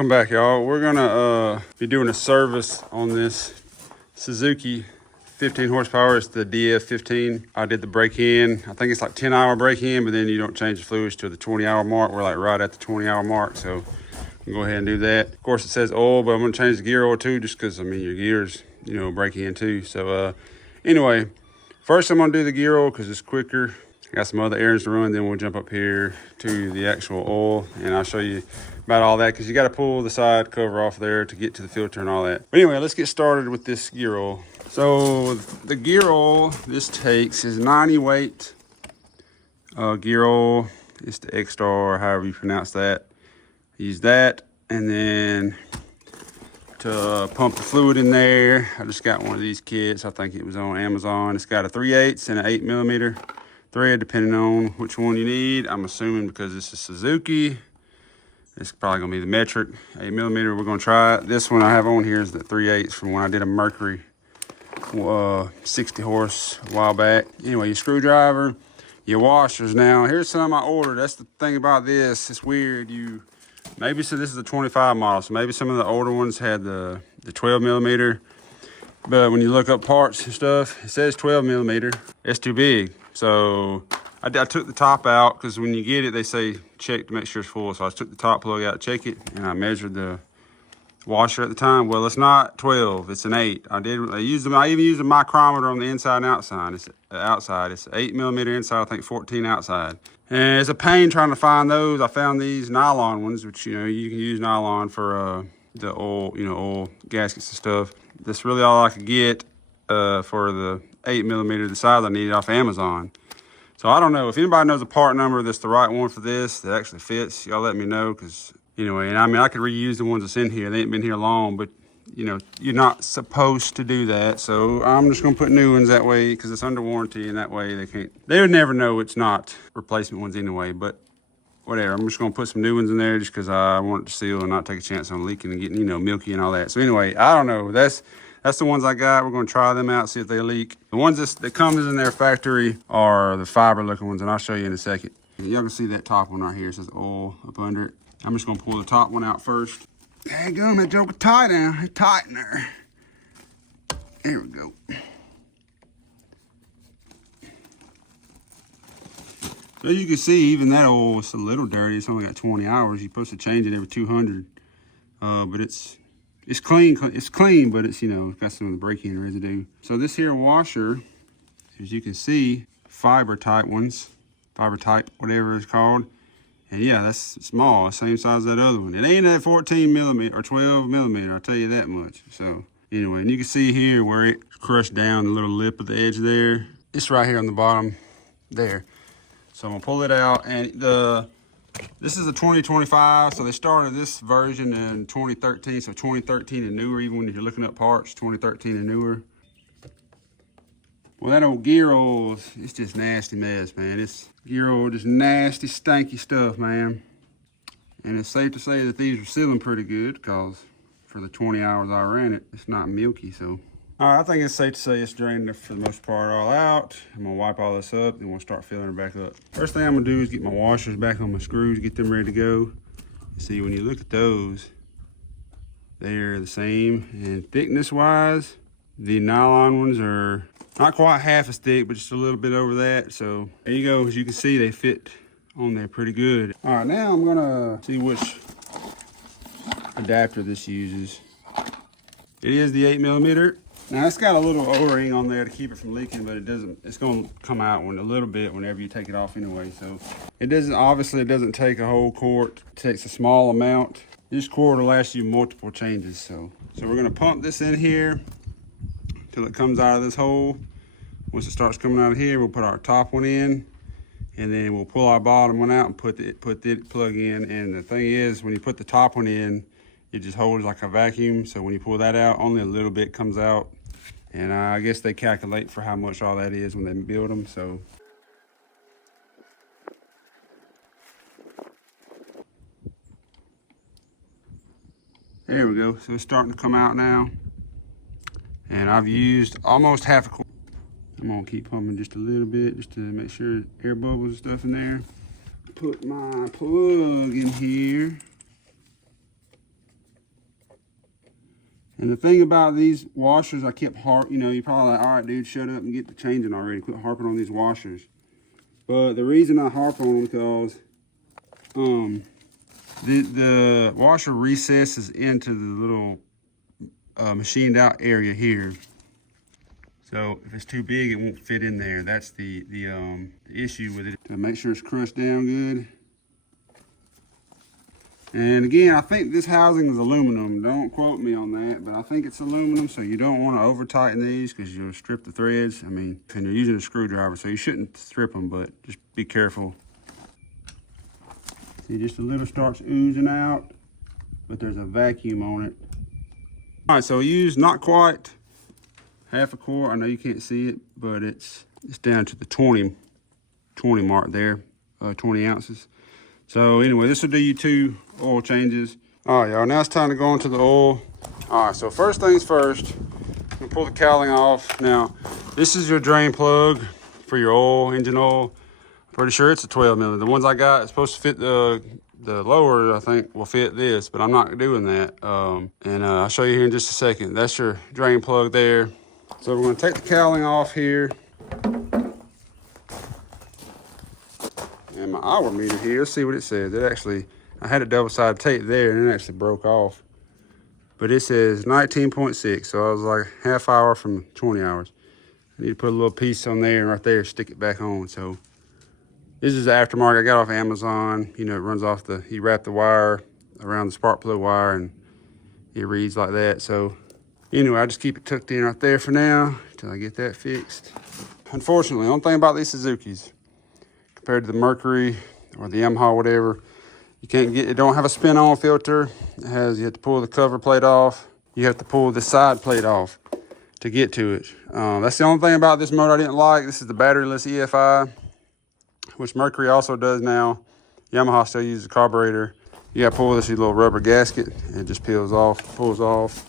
Welcome back, y'all. We're gonna be doing a service on this Suzuki 15 horsepower. It's the DF15. I did the break-in. I think it's like 10-hour break-in, but then you don't change the fluids to the 20-hour mark. We're like right at the 20-hour mark, so we'll go ahead and do that. Of course, it says oil, but I'm gonna change the gear oil too, just because I mean your gears, break in too. So anyway, first I'm gonna do the gear oil because it's quicker. I got some other errands to run, then we'll jump up here to the actual oil, and I'll show you about all that because you got to pull the side cover off there to get to the filter and all that. But anyway, let's get started with this gear oil. So the gear oil this takes is 90 weight gear oil. It's the X-Star, or however you pronounce that. Use that, and then to pump the fluid in there, I just got one of these kits. I think it was on Amazon. It's got a 3/8 and an 8mm thread, depending on which one you need. I'm assuming because this is Suzuki, it's probably gonna be the metric 8mm. We're gonna try it. This one I have on here is the 3/8 from when I did a Mercury 60 horse a while back. Anyway, your screwdriver, your washers. Now here's some I ordered. That's the thing about this, it's weird. Maybe so this is a 25 model, so maybe some of the older ones had the 12mm, but when you look up parts and stuff, it says 12mm. It's too big. So I took the top out because when you get it, they say check to make sure it's full. So I took the top plug out to check it, and I measured the washer at the time. Well, it's not 12, it's an 8. I even used a micrometer on the inside and outside. It's outside. It's 8mm inside, I think 14 outside. And it's a pain trying to find those. I found these nylon ones, which you can use nylon for the oil, oil gaskets and stuff. That's really all I could get for the 8mm, the size I needed, off Amazon. So I don't know if anybody knows a part number that's the right one for this that actually fits. Y'all let me know, because anyway, and I mean I could reuse the ones that's in here. They ain't been here long, but you're not supposed to do that. So I'm just gonna put new ones that way, because it's under warranty, and that way they would never know it's not replacement ones anyway. But whatever, I'm just gonna put some new ones in there just because I want it to seal and not take a chance on leaking and getting milky and all that. So anyway, I don't know. That's the ones I got. We're gonna try them out, see if they leak. The ones that comes in their factory are the fiber looking ones, and I'll show you in a second. Y'all can see that top one right here. It says oil up under it. I'm just gonna pull the top one out first. Daggum, that joker tight now. It's tight in there. There we go. So as you can see, even that oil is a little dirty. It's only got 20 hours. You're supposed to change it every 200. But it's clean. It's clean, but it's got some of the break-in residue. So this here washer, as you can see, fiber type ones, fiber type, whatever it's called. And yeah, that's small, same size as that other one. It ain't that 14mm or 12mm, I'll tell you that much. So anyway, and you can see here where it crushed down the little lip of the edge there. It's right here on the bottom there. So I'm gonna pull it out, and this is a 2025, so they started this version in 2013, so 2013 and newer, even when you're looking up parts, 2013 and newer. Well, that old gear oil, it's just nasty mess, man. It's gear oil, just nasty, stanky stuff, man. And it's safe to say that these are sealing pretty good, because for the 20 hours I ran it, it's not milky, so. All right, I think it's safe to say it's drained for the most part all out. I'm gonna wipe all this up, and we'll start filling it back up. First thing I'm gonna do is get my washers back on my screws, get them ready to go. See, when you look at those, they're the same. And thickness-wise, the nylon ones are not quite half as thick, but just a little bit over that. So there you go. As you can see, they fit on there pretty good. All right, now I'm gonna see which adapter this uses. It is the 8mm. Now it's got a little O-ring on there to keep it from leaking, but it's gonna come out a little bit whenever you take it off anyway. So obviously it doesn't take a whole quart. It takes a small amount. This quart will last you multiple changes. So we're gonna pump this in here till it comes out of this hole. Once it starts coming out of here, we'll put our top one in, and then we'll pull our bottom one out and put the plug in. And the thing is, when you put the top one in, it just holds like a vacuum. So when you pull that out, only a little bit comes out. And I guess they calculate for how much all that is when they build them. So there we go. So it's starting to come out now. And I've used almost half a quart. I'm gonna keep pumping just a little bit just to make sure air bubbles and stuff in there. Put my plug in here. And the thing about these washers, I kept you know, you're probably like, all right, dude, shut up and get the changing already. Quit harping on these washers. But the reason I harp on them because the washer recesses into the little machined out area here. So if it's too big, it won't fit in there. That's the issue with it. To make sure it's crushed down good. And again, I think this housing is aluminum. Don't quote me on that, but I think it's aluminum, so you don't want to over tighten these because you'll strip the threads. I mean, and you're using a screwdriver, so you shouldn't strip them, but just be careful. See, just a little starts oozing out, but there's a vacuum on it. All right, so we used not quite half a quart. I know you can't see it, but it's down to the 20 mark there, 20 ounces. So anyway, this will do you 2 oil changes. All right, y'all, now it's time to go into the oil. All right, so first things first, I'm gonna pull the cowling off. Now, this is your drain plug for your oil, engine oil. Pretty sure it's a 12 millimeter. The ones I got is supposed to fit the lower, I think, will fit this, but I'm not doing that. I'll show you here in just a second. That's your drain plug there. So we're gonna take the cowling off here. And my hour meter here, let's see what it says. It actually, I had a double-sided tape there and it actually broke off. But it says 19.6, so I was like half hour from 20 hours. I need to put a little piece on there and right there, stick it back on. So this is the aftermarket I got off Amazon. You know, it runs off you wrap the wire around the spark plug wire and it reads like that. So anyway, I just keep it tucked in right there for now until I get that fixed. Unfortunately, the only thing about these Suzukis, compared to the Mercury or the Yamaha, whatever, you can't get, it don't have a spin-on filter. You have to pull the cover plate off. You have to pull the side plate off to get to it. That's the only thing about this motor I didn't like. This is the batteryless EFI, which Mercury also does now. Yamaha still uses a carburetor. You gotta pull this little rubber gasket and it just pulls off.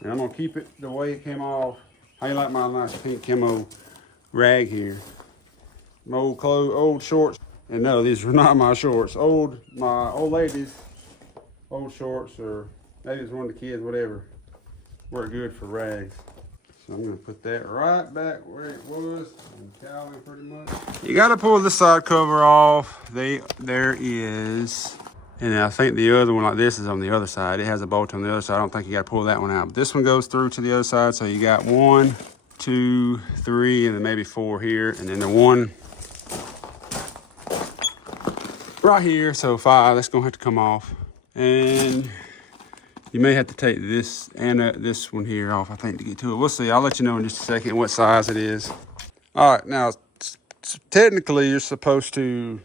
And I'm gonna keep it the way it came off. How you like my nice pink camo rag here? My old clothes, old shorts. And no, these were not my shorts. My old ladies, old shorts, or maybe it's one of the kids, whatever. Work good for rags. So I'm gonna put that right back where it was, and cowling pretty much. You gotta pull the side cover off. There is, and I think the other one like this is on the other side. It has a bolt on the other side. I don't think you gotta pull that one out. But this one goes through to the other side. So you got 1, 2, 3, and then maybe 4 here. And then the one right here, so 5, that's gonna have to come off. And you may have to take this and this one here off, I think, to get to it. We'll see. I'll let you know in just a second what size it is. All right, now, technically, you're supposed to,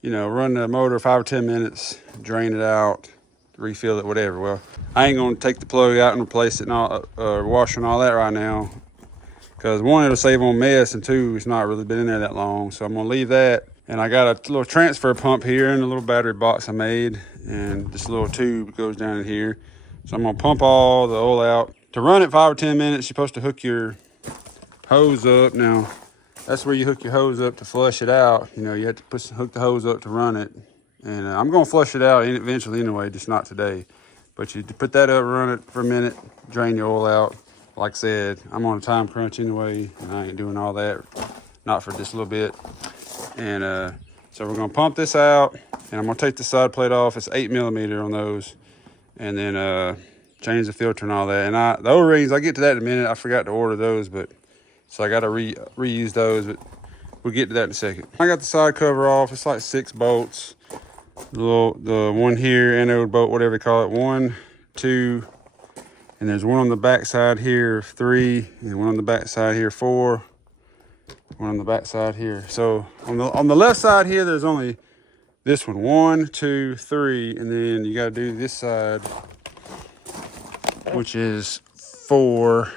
you know, run the motor 5 or 10 minutes, drain it out, refill it, whatever. Well, I ain't gonna take the plug out and replace it and all, washer and all that right now. Because 1, it'll save on mess, and 2, it's not really been in there that long. So I'm gonna leave that. And I got a little transfer pump here and a little battery box I made. And this little tube goes down in here. So I'm gonna pump all the oil out. To run it 5 or 10 minutes, you're supposed to hook your hose up. Now, that's where you hook your hose up to flush it out. You know, you have to hook the hose up to run it. And I'm gonna flush it out eventually anyway, just not today. But you put that up, run it for a minute, drain your oil out. Like I said, I'm on a time crunch anyway, and I ain't doing all that, not for just a little bit. And so we're gonna pump this out, and I'm gonna take the side plate off. It's 8 millimeter on those, and then change the filter and all that. And the O-rings, I'll get to that in a minute. I forgot to order those, but so I gotta reuse those, but we'll get to that in a second. I got the side cover off. It's like 6 bolts. The one here, anode bolt, whatever they call it. 1, 2, and there's one on the back side here, 3, and one on the back side here, 4. One on the back side here. So on the left side here, there's only this one, 1, 2, 3, and then you got to do this side, which is 4,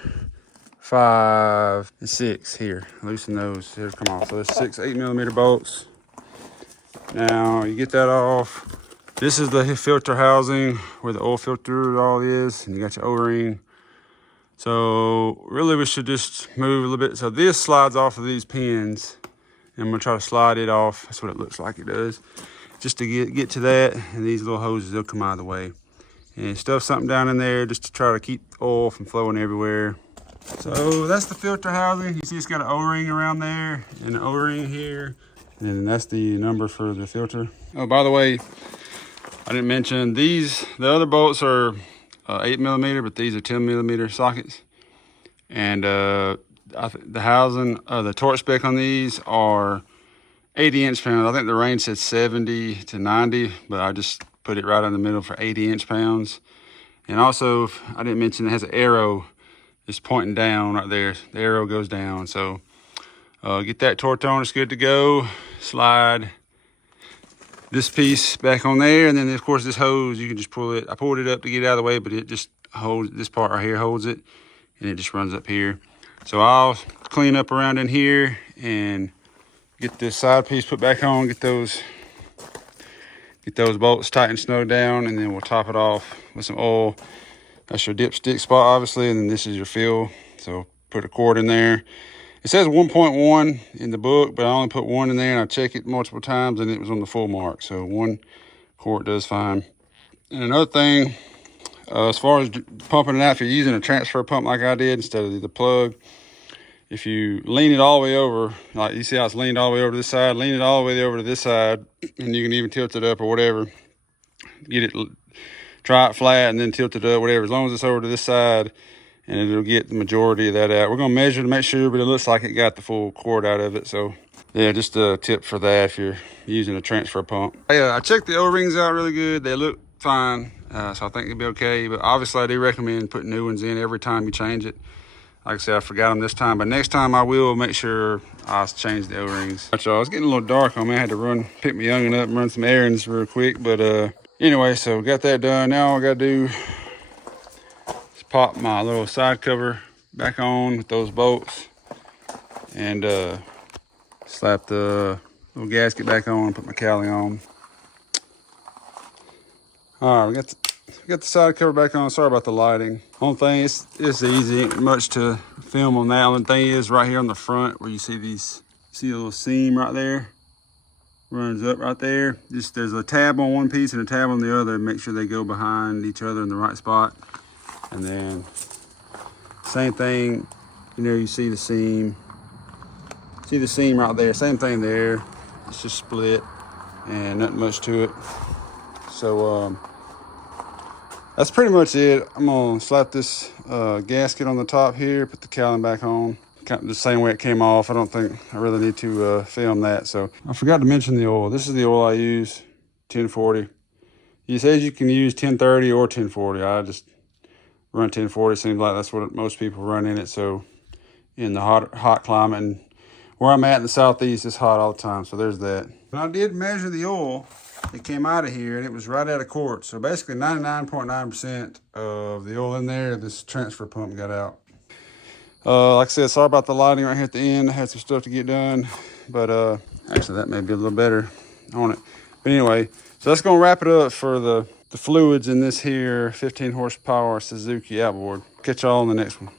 5, and 6 here. Loosen those. Here, come off. So there's 6 8 millimeter bolts. Now you get that off. This is the filter housing where the oil filter all is, and you got your O-ring. So really we should just move a little bit. So this slides off of these pins, and I'm gonna try to slide it off. That's what it looks like it does. just to get to that. And these little hoses, they'll come out of the way. And stuff something down in there just to try to keep the oil from flowing everywhere. So that's the filter housing. You see it's got an O-ring around there and an O-ring here. And that's the number for the filter. Oh, by the way, I didn't mention these, the other bolts are 8mm, but these are 10mm sockets. And the housing, the torque spec on these are 80 inch-pounds. I think the range said 70 to 90, but I just put it right in the middle for 80 inch-pounds. And also, I didn't mention it has an arrow. It's pointing down right there. The arrow goes down. So get that torqued on, it's good to go. Slide this piece back on there, and then of course this hose, you can just pull it. I pulled it up to get it out of the way, but it just holds, this part right here holds it, and it just runs up here. So I'll clean up around in here and get this side piece put back on, get those bolts tight and snowed down, and then we'll top it off with some oil. That's your dipstick spot, obviously, and then this is your fill. So put a quart in there. It says 1.1 in the book, but I only put 1 in there, and I checked it multiple times, and it was on the full mark. So 1 quart does fine. And another thing, as far as pumping it out, if you're using a transfer pump like I did instead of the plug, if you lean it all the way over, like you see how it's leaned all the way over to this side, lean it all the way over to this side, and you can even tilt it up or whatever. Get it, try it flat, and then tilt it up, whatever. As long as it's over to this side, and it'll get the majority of that out. We're gonna measure to make sure, but it looks like it got the full quart out of it. So yeah, just a tip for that if you're using a transfer pump. Yeah, I checked the O-rings out really good. They look fine, so I think it'll be okay. But obviously I do recommend putting new ones in every time you change it. Like I said, I forgot them this time, but next time I will make sure I change the O-rings. Right, y'all, it's getting a little dark on me. I had to pick my youngin' up and run some errands real quick. But anyway, so got that done. Now all I gotta do, pop my little side cover back on with those bolts, and slap the little gasket back on and put my cowling on. All right, we got the side cover back on. Sorry about the lighting. Only thing, it's easy, ain't much to film on that. Only thing is right here on the front where you see a little seam right there, runs up right there. Just there's a tab on one piece and a tab on the other. Make sure they go behind each other in the right spot. And then same thing, you know, you see the seam right there, same thing there. It's just split and nothing much to it. So that's pretty much it. I'm gonna slap this gasket on the top here, put the cowling back on, kind of the same way it came off. I don't think I really need to film that. So I forgot to mention the oil. This is the oil I use, 1040. It says you can use 1030 or 1040. I just run 1040. Seems like that's what most people run in it. So in the hot climate, and where I'm at in the southeast, it's hot all the time. So there's that. When I did measure the oil, it came out of here and it was right out of quart. So basically 99.9% of the oil in there, this transfer pump got out. Like I said, sorry about the lighting right here at the end. I had some stuff to get done, but actually that may be a little better on it. But anyway, so that's gonna wrap it up for the fluids in this here 15 horsepower Suzuki outboard. Catch y'all on the next one.